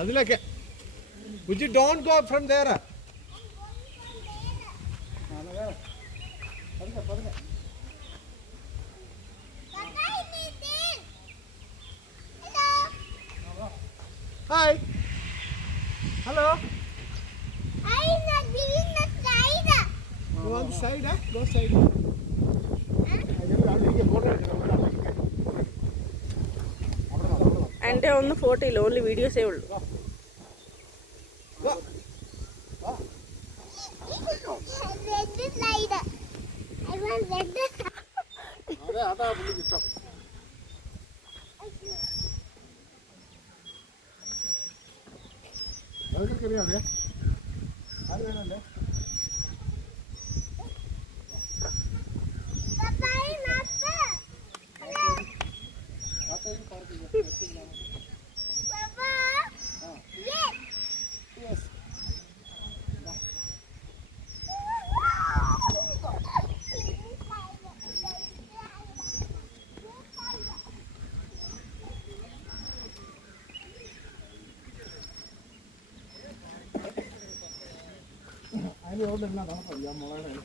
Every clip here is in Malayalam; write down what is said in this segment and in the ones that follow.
അതിലൊക്കെ Would you don't go from there? Hi. Hello. I'm not being the side. Go on the side, huh? Go side. എൻ്റെ ഒന്നും ഫോട്ടോ ഇല്ല, ഓൺലി വീഡിയോസേ ഉള്ളൂ. അതാ പുള്ളിക്ക് ഇഷ്ടം. അതൊക്കെ അറിയാമേ അത് വേണമല്ലേ. അതിന് റോഡിലെല്ലാം തണുപ്പറിയാം മുളയുടെ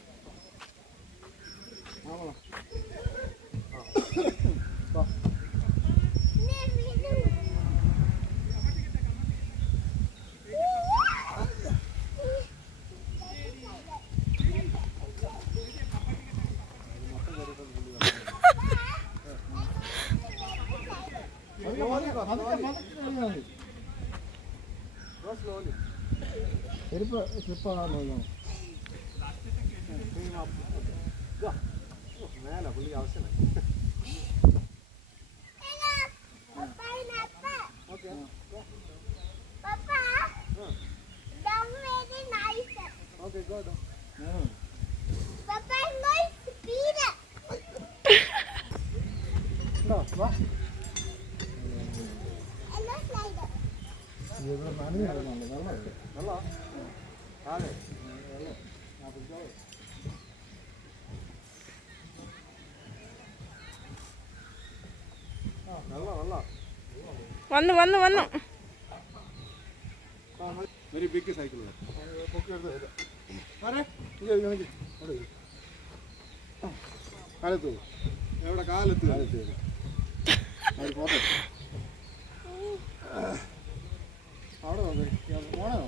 ചെരുപ്പ് സ്ലിപ്പാകാൻ നോക്കണം. മേല പുള്ളി ആവശ്യമില്ല. Okay, go down. Papa, I'm going to speed it. No, va. Hello, slider. ഇവിടെ നനഞ്ഞു കിടക്കുന്നുണ്ട്. വെള്ളമല്ലേ? വെള്ളം താഴെ വെള്ളം ആ പിടിച്ചോളൂ. വന്നു വന്നു വന്നു. ഒരു ബിഗ് സൈക്കിൾ കാലത്ത് എവിടെ കാലത്ത് കാലത്ത് അവിടെ പോണോ